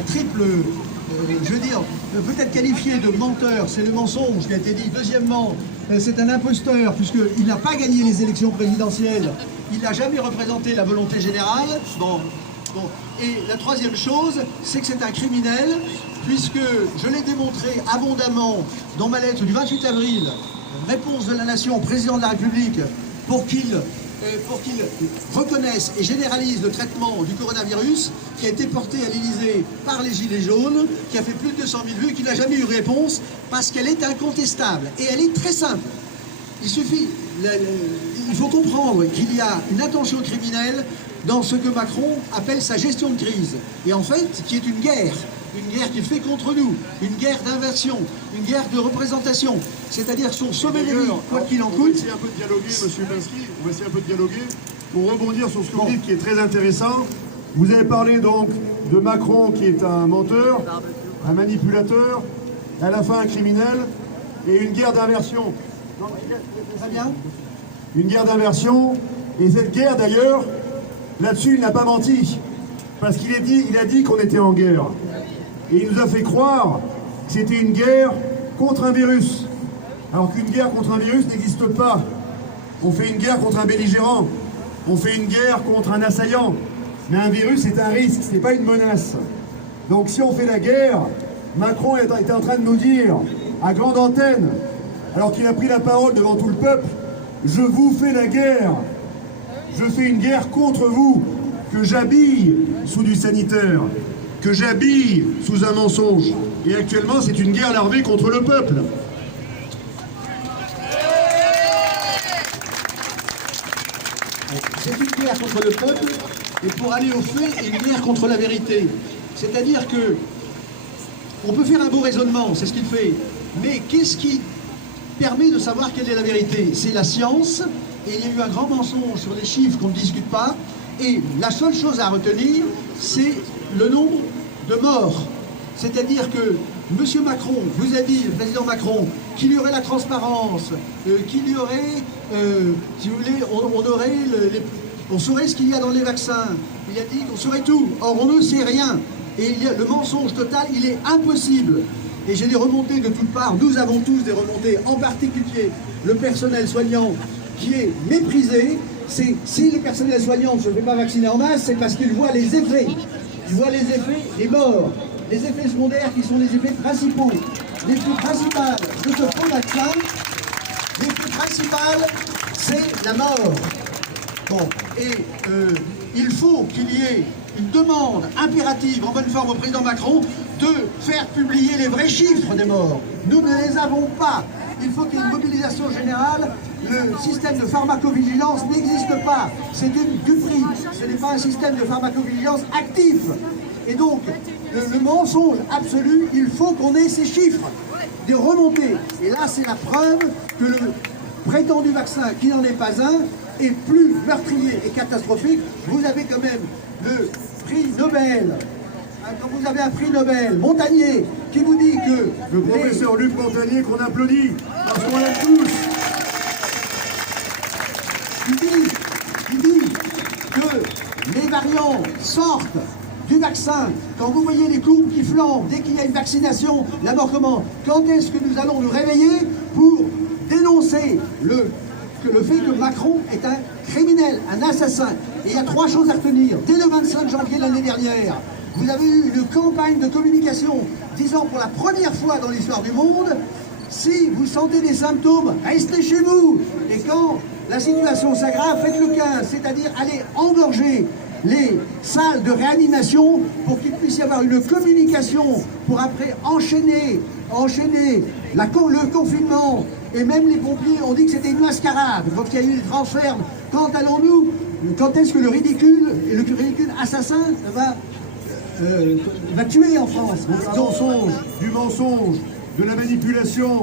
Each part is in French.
un triple, je veux dire, peut-être qualifié de menteur, c'est le mensonge qui a été dit. Deuxièmement, c'est un imposteur puisqu'il n'a pas gagné les élections présidentielles, il n'a jamais représenté la volonté générale. Bon. Et la troisième chose, c'est que c'est un criminel, puisque je l'ai démontré abondamment dans ma lettre du 28 avril, réponse de la nation au président de la République, pour qu'il reconnaisse et généralise le traitement du coronavirus, qui a été porté à l'Élysée par les Gilets jaunes, qui a fait plus de 200 000 vues, qui n'a jamais eu réponse, parce qu'elle est incontestable. Et elle est très simple. Il faut comprendre qu'il y a une intention criminelle dans ce que Macron appelle sa gestion de crise. Et en fait, qui est une guerre qu'il fait contre nous, une guerre d'inversion, une guerre de représentation. C'est-à-dire son sommet des lignes, quoi qu'il en coûte. On va essayer un peu de dialoguer, monsieur Pinsky, on va essayer un peu de dialoguer pour rebondir sur ce que vous dites qui est très intéressant. Vous avez parlé donc de Macron qui est un menteur, un manipulateur, à la fin un criminel, et une guerre d'inversion. Très bien. Une guerre d'inversion, et cette guerre d'ailleurs, là-dessus il n'a pas menti, parce qu'il a dit qu'on était en guerre. Et il nous a fait croire que c'était une guerre contre un virus. Alors qu'une guerre contre un virus n'existe pas. On fait une guerre contre un belligérant, on fait une guerre contre un assaillant. Mais un virus c'est un risque, ce n'est pas une menace. Donc si on fait la guerre, Macron était en train de nous dire, à grande antenne, alors qu'il a pris la parole devant tout le peuple, je vous fais la guerre, je fais une guerre contre vous, que j'habille sous du sanitaire, que j'habille sous un mensonge. Et actuellement, c'est une guerre larvée contre le peuple. C'est une guerre contre le peuple, et pour aller au fait, une guerre contre la vérité. C'est-à-dire que on peut faire un beau raisonnement, c'est ce qu'il fait, mais qu'est-ce qui permet de savoir quelle est la vérité? C'est la science, et il y a eu un grand mensonge sur les chiffres qu'on ne discute pas, et la seule chose à retenir, c'est le nombre de morts. C'est-à-dire que M. Macron vous a dit, le président Macron, qu'il y aurait la transparence, qu'il y aurait, si vous voulez, on saurait ce qu'il y a dans les vaccins. Il a dit qu'on saurait tout. Or, on ne sait rien. Et le mensonge total, il est impossible. Et j'ai des remontées de toutes parts. Nous avons tous des remontées, en particulier le personnel soignant qui est méprisé. Si le personnel soignant ne se fait pas vacciner en masse, c'est parce qu'il voit les effets. Il voit les effets, les morts, les effets secondaires qui sont les effets principaux. L'effet principal de ce faux vaccin, l'effet principal, c'est la mort. Bon, et il faut qu'il y ait une demande impérative en bonne forme au président Macron de faire publier les vrais chiffres des morts. Nous ne les avons pas. Il faut qu'il y ait une mobilisation générale. Le système de pharmacovigilance n'existe pas. C'est une duperie. Ce n'est pas un système de pharmacovigilance actif. Et donc, le mensonge absolu, il faut qu'on ait ces chiffres, des remontées. Et là, c'est la preuve que le prétendu vaccin, qui n'en est pas un, est plus meurtrier et catastrophique. Vous avez quand même le prix Nobel. Quand vous avez un prix Nobel, Montagnier, qui vous dit que... Le professeur Luc Montagnier qu'on applaudit, parce qu'on l'aime tous. Il dit que les variants sortent du vaccin. Quand vous voyez les courbes qui flambent, dès qu'il y a une vaccination, la mort commence. Quand est-ce que nous allons nous réveiller pour dénoncer le fait que Macron est un criminel, un assassin? Et il y a trois choses à retenir. Dès le 25 janvier de l'année dernière, vous avez eu une campagne de communication disant pour la première fois dans l'histoire du monde, si vous sentez des symptômes, restez chez vous. Et quand la situation s'aggrave, faites le 15, c'est-à-dire allez engorger les salles de réanimation pour qu'il puisse y avoir une communication pour après enchaîner le confinement. Et même les pompiers ont dit que c'était une mascarade. Quand il y a eu les transferts, quand est-ce que le ridicule assassin va tuer en France? Du mensonge, de la manipulation,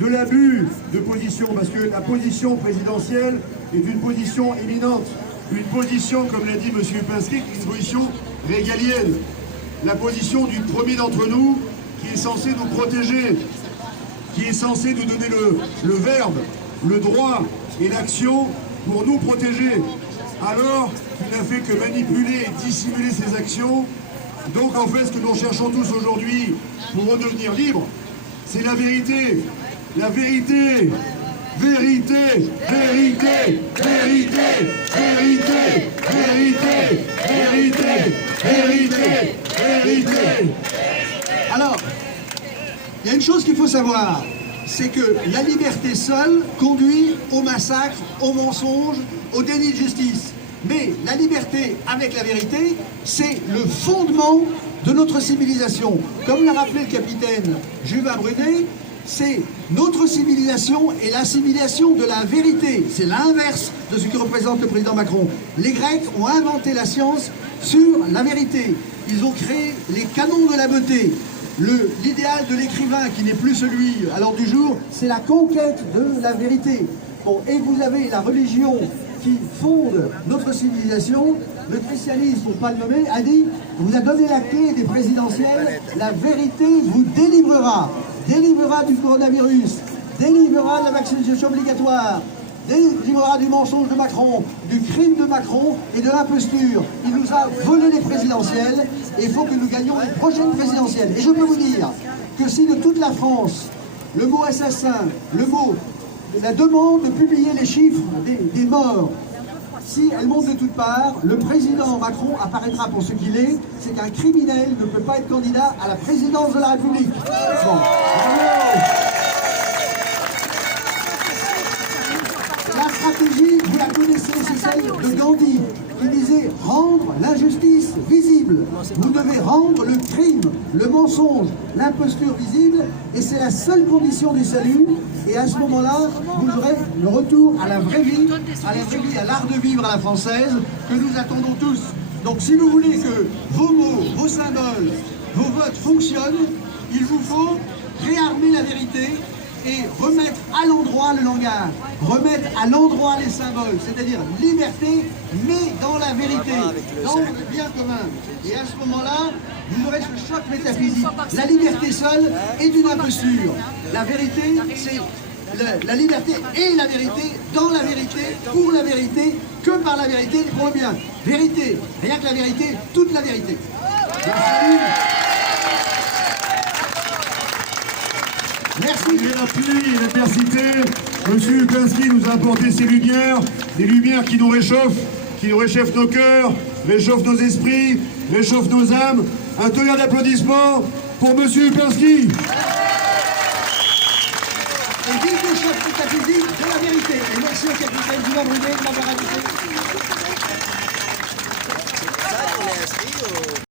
de l'abus de position, parce que la position présidentielle est une position éminente, une position, comme l'a dit M. Pinsky, une position régalienne, la position du premier d'entre nous qui est censé nous protéger, qui est censé nous donner le verbe, le droit et l'action pour nous protéger, alors qu'il n'a fait que manipuler et dissimuler ses actions Donc en fait, ce que nous recherchons tous aujourd'hui pour redevenir libres, c'est la vérité. La vérité. Vérité, vérité, vérité, vérité, vérité, vérité, vérité, vérité. Alors, il y a une chose qu'il faut savoir, c'est que la liberté seule conduit au massacre, au mensonge, au déni de justice. Mais la liberté avec la vérité, c'est le fondement de notre civilisation. Comme l'a rappelé le capitaine Juvin Brunet, c'est notre civilisation et la civilisation de la vérité. C'est l'inverse de ce que représente le président Macron. Les Grecs ont inventé la science sur la vérité. Ils ont créé les canons de la beauté. L'idéal de l'écrivain, qui n'est plus celui à l'ordre du jour, c'est la conquête de la vérité. Bon, et vous avez la religion qui fonde notre civilisation. Le christianisme, pour ne pas le nommer, a dit, vous a donné la clé des présidentielles, la vérité vous délivrera du coronavirus, délivrera de la vaccination obligatoire, délivrera du mensonge de Macron, du crime de Macron et de l'imposture. Il nous a volé les présidentielles et il faut que nous gagnions les prochaines présidentielles. Et je peux vous dire que si de toute la France, le mot assassin, la demande de publier les chiffres des morts, si elle monte de toutes parts, le président Macron apparaîtra pour ce qu'il est, c'est qu'un criminel ne peut pas être candidat à la présidence de la République. Bon. La stratégie, vous la connaissez, c'est celle de Gandhi, qui disait rendre l'injustice visible. Vous devez rendre le crime, le mensonge, l'imposture visible, et c'est la seule condition du salut. Et à ce moment-là, vous aurez le retour à la vraie vie, à l'art de vivre à la française, que nous attendons tous. Donc si vous voulez que vos mots, vos symboles, vos votes fonctionnent, il vous faut réarmer la vérité et remettre à l'endroit le langage, remettre à l'endroit les symboles, c'est-à-dire liberté, mais dans la vérité, dans le bien commun. Et à ce moment-là, vous aurez ce choc métaphysique. La liberté seule est une imposture. La vérité, c'est la liberté et la vérité, dans la vérité, pour la vérité, que par la vérité, pour le bien. Vérité, rien que la vérité, toute la vérité. Merci. Et la pluie et l'adversité, M. Lupinski nous a apporté ces lumières, des lumières qui nous réchauffent nos cœurs, réchauffent nos esprits, réchauffent nos âmes. Un tonnerre d'applaudissements pour M. Lupinski. Et vive le choc métaphysique de la vérité. Et merci au capitaine Juvin Brunet de m'avoir invité.